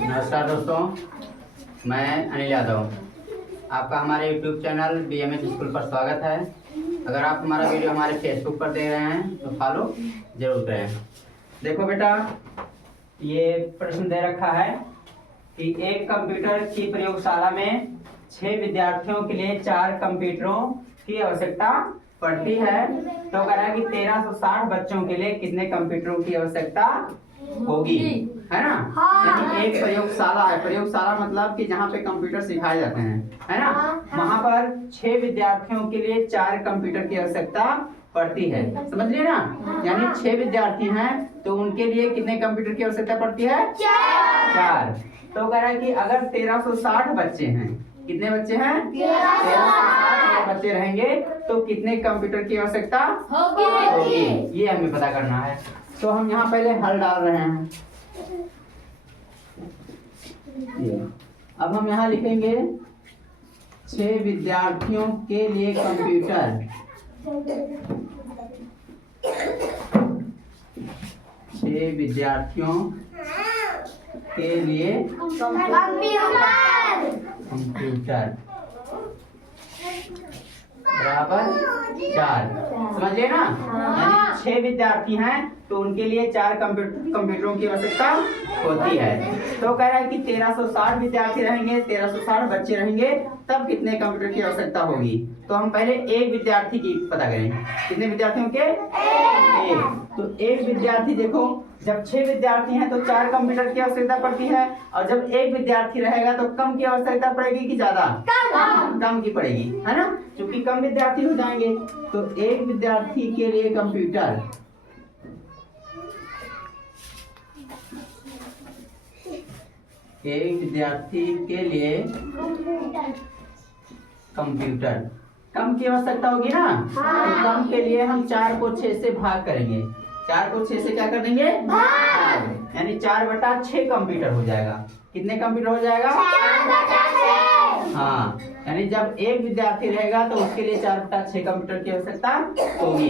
नमस्कार दोस्तों, मैं अनिल यादव। आपका हमारे YouTube चैनल BMS स्कूल पर स्वागत है। अगर आप हमारा वीडियो हमारे फेसबुक पर देख रहे हैं तो फॉलो जरूर करें। देखो बेटा, ये प्रश्न दे रखा है कि एक कंप्यूटर की प्रयोगशाला में 6 विद्यार्थियों के लिए 4 कंप्यूटरों की आवश्यकता पड़ती है। तो कह रहा है कि 1360 बच्चों के लिए कितने कंप्यूटरों की आवश्यकता होगी, है ना। यानी एक प्रयोगशाला है। प्रयोगशाला मतलब कि जहाँ पे कंप्यूटर सिखाए जाते हैं, है ना। वहाँ पर 6 विद्यार्थियों के लिए 4 कंप्यूटर की आवश्यकता पड़ती है, समझ लिए ना। यानी 6 विद्यार्थी हैं तो उनके लिए कितने कंप्यूटर की आवश्यकता पड़ती है? 4। तो कह रहा है कि अगर 1360 बच्चे हैं, कितने बच्चे हैं? 1360 बच्चे रहेंगे तो कितने कंप्यूटर की आवश्यकता होगी, ये हमें पता करना है। तो हम यहाँ पहले हल डाल रहे हैं। अब हम यहाँ लिखेंगे 6 विद्यार्थियों के लिए कंप्यूटर, 6 विद्यार्थियों के लिए कंप्यूटर बराबर 4। समझिए ना। यानी 6 विद्यार्थी हैं तो उनके लिए 4 कंप्यूटरों की आवश्यकता होती है। तो कह रहा है कि 1360 विद्यार्थी रहेंगे, 1360 बच्चे रहेंगे, तब कितने कंप्यूटर की आवश्यकता होगी। तो हम पहले एक विद्यार्थी की पता करें। कितने विद्यार्थियों के? एक। तो एक विद्यार्थी, देखो जब 6 विद्यार्थी हैं तो 4 कंप्यूटर की आवश्यकता पड़ती है, और जब एक विद्यार्थी रहेगा तो कम की आवश्यकता पड़ेगी कि ज्यादा? कम की पड़ेगी, है ना, क्योंकि कम विद्यार्थी हो जाएंगे। तो एक विद्यार्थी के लिए कंप्यूटर, एक विद्यार्थी के लिए कंप्यूटर कम की आवश्यकता होगी ना। तो कम के लिए हम 4 को 6 से भाग करेंगे। 4 को 6 से क्या कर देंगे? भाग। यानी 4/6 कंप्यूटर हो जाएगा। कितने कंप्यूटर हो जाएगा? 4/6। हाँ, यानी जब एक विद्यार्थी रहेगा तो उसके लिए 4/6 कंप्यूटर की आवश्यकता होगी।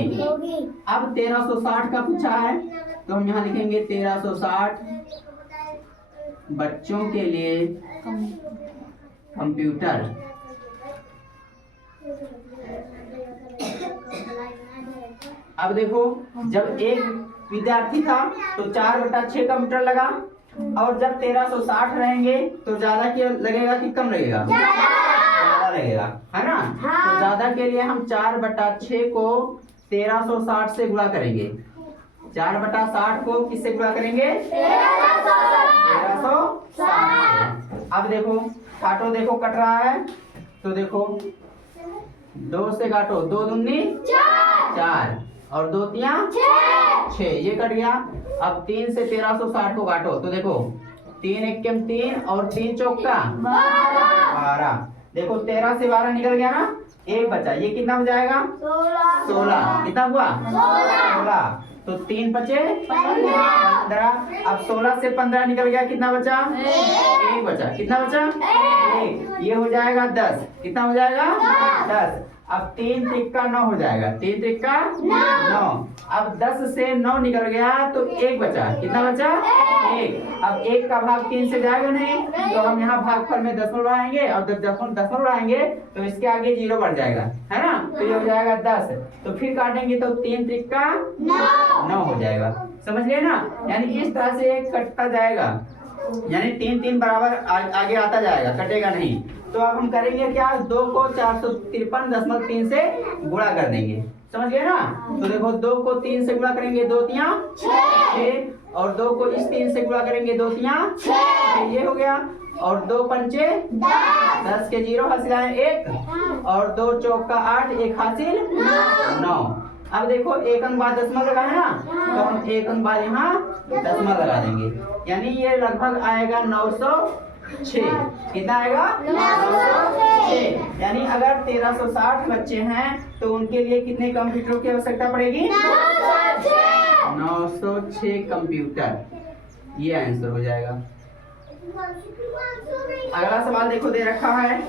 अब 1360 का पूछा है तो हम यहाँ लिखेंगे 1360 बच्चों के लिए कंप्यूटर। अब देखो, जब एक विद्यार्थी था तो 4/6 कंप्यूटर लगा, और जब 1360 रहेंगे तो ज्यादा क्या लगेगा कि कम लगेगा? ज्यादा लगेगा, है ना। तो ज्यादा के लिए हम 4/6 को 1360 से गुणा करेंगे। 4/60 को किससे गुणा करेंगे? 1360। अब देखो काटो, देखो कट रहा है तो देखो 2 से काटो, 2 दूनी 4 और 2 तिया 6, ये कट गया। अब 3 से 1360 को काटो तो देखो 3 एकम 3 और 3 चौका 12। देखो 13 से 12 निकल गया ना, एक बचा, ये कितना हो जाएगा? 16। कितना हुआ? 16। तो 3 बचे 15। अब 16 से 15 निकल गया, कितना बचा? 1 बचा। कितना बचा? 1। ये हो जाएगा 10। कितना हो जाएगा? 10। अब 3 त्रिका 9 हो जाएगा। 3 त्रिका 9। अब 10 से 9 निकल गया तो 1 बचा। कितना बचा? 1। अब 1 का भाग 3 से जाएगा नहीं, तो हम यहाँ भागफल में दशमलव बढ़ाएंगे, और जब दशमलव बढ़ाएंगे तो इसके आगे 0 बढ़ जाएगा, है ना। तो ये हो जाएगा 10। तो फिर काटेंगे तो 3 त्रिका 9 हो जाएगा। समझ गए ना। यानी इस तरह से एक कटता जाएगा, यानी 3 बराबर आगे आता जाएगा, कटेगा नहीं। तो अब हम करेंगे क्या? 2 को 453.3 से गुणा कर देंगे। समझ गए ना। तो देखो 2 को 3 से गुणा करेंगे, 2 तिया 6, और 2 को इस 3 से गुणा करेंगे, 2 तिया 6, ये हो गया। और 2 पंचे 10 के 0 हासिल आए 1, और 2 चौका 8, 1 हासिल 9। अब देखो एक अंक बाद दशमलव लगा है ना, तो हम एक अंक बाद यहाँ दशमलव लगा देंगे। यानी ये लगभग आएगा 906। कितना आएगा? 906। यानी अगर 1360 बच्चे हैं तो उनके लिए कितने कंप्यूटरों की आवश्यकता पड़ेगी? 906 कंप्यूटर। ये आंसर हो जाएगा। अगला सवाल देखो, दे रखा है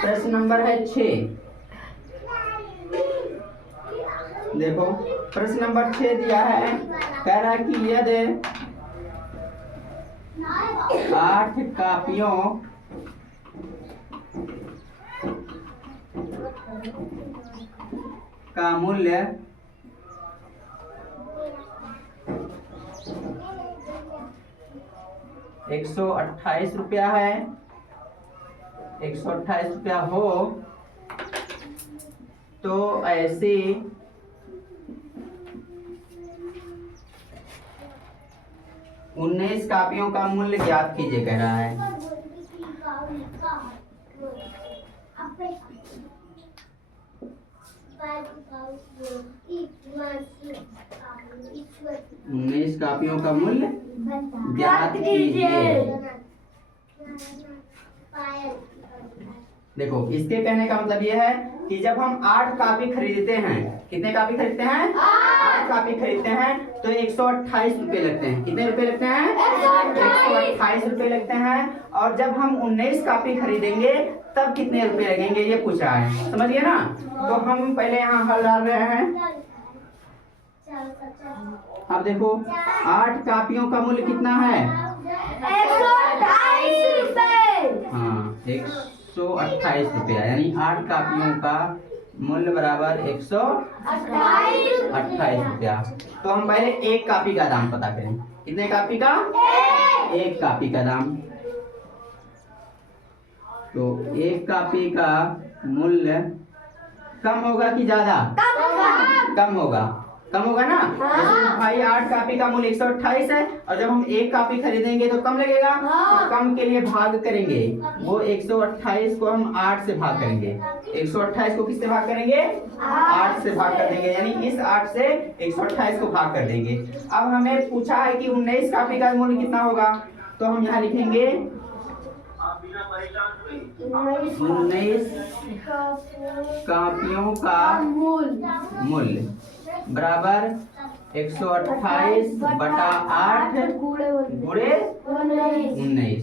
प्रश्न नंबर है 6। देखो प्रश्न नंबर 6 दिया है, कह रहा है कि यदि 8 कापियों का मूल्य 128 रुपया है। 128 रुपया हो तो ऐसी 19 कापियों का मूल्य ज्ञात कीजिए कह रहा है। उन्नीस कापियों का मूल्य ज्ञात कीजिए। देखो, इसके कहने का मतलब यह है कि जब हम 8 कापी खरीदते हैं, कितने कापी खरीदते हैं? 8 कापी खरीदते हैं तो 128 रुपए लगते हैं। कितने रुपए लगते हैं? 128 रुपए लगते हैं। और जब हम 19 कापी खरीदेंगे तब कितने रुपए लगेंगे, ये पूछा है। समझ गए ना? तो हम पहले यहाँ हल डाल रहे हैं। अब देखो, 8 कापियों का मूल्य कितना है? 128 रुपए। हाँ, 128 रुपया, यानी 8 कापियों का मूल्य बराबर 128 रुपया। तो हम पहले एक कापी का दाम पता करें। कितने कापी का? एक कापी का दाम। तो एक कापी का मूल्य कम होगा कि ज्यादा? कम होगा। कम होगा ना? जैसे भाई 8 कापी का मूल्य 128 है और जब हम एक कापी खरीदेंगे तो कम लगेगा। तो कम के लिए भाग करेंगे, वो 128 को हम 8 से भाग करेंगे। 128 को किससे भाग करेंगे? 8 से भाग कर देंगे, यानी इस 8 से 128 को भाग कर देंगे। अब हमें पूछा है कि 19 कापी का मूल्य कितना होगा, तो हम यहाँ लिखेंगे 19 कापियों का मूल्य बराबर 128 बटा 8 गुणे 19।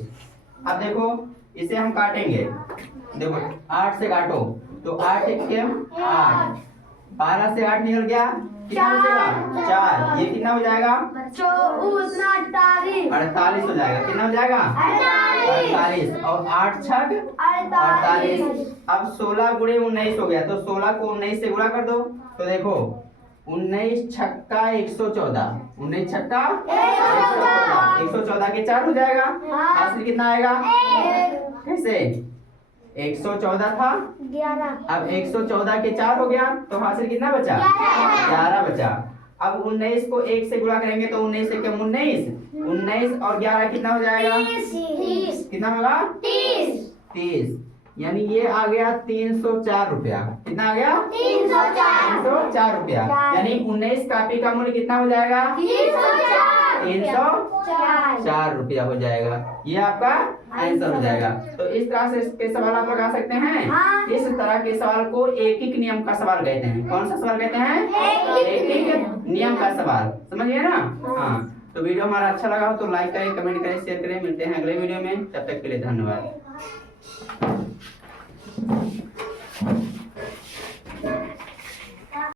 अब देखो, इसे हम काटेंगे। देखो, 8 से काटो तो 8 एक 8, 12 से 8 निकल गया, कितना हो जाएगा? 4। ये कितना हो जाएगा? 48 हो जाएगा। कितना हो जाएगा? 48। और 8 छक 48। अब 16 गुणे 19 हो गया, तो 16 को 19 से गुणा कर दो। तो देखो, 19 छक्का 114, 19 छक्का 114 के 4 हो जाएगा। हासिल कितना आएगा? कैसे? 114 था, 11। अब 114 के 4 हो गया, तो हासिल कितना बचा? 11 बचा। अब 19 को 1 से गुणा करेंगे तो 19 से कम 19, 19 और 11 कितना हो जाएगा? 30। कितना होगा? 30। यानी ये आ गया 304 रुपया। कितना आ गया? 304 रुपया। यानी 19 कापी का मूल्य कितना हो जाएगा? 304 रुपया हो जाएगा। ये आपका आंसर हो जाएगा। तो इस तरह से इसके सवाल आप लगा सकते हैं। इस तरह के सवाल को एकिक नियम का सवाल कहते हैं। कौन सा सवाल कहते हैं? एकिक नियम का सवाल। समझिए ना? हाँ, तो वीडियो हमारा अच्छा लगा हो तो लाइक करें, कमेंट करें, शेयर करें। मिलते हैं अगले वीडियो में, तब तक के लिए धन्यवाद।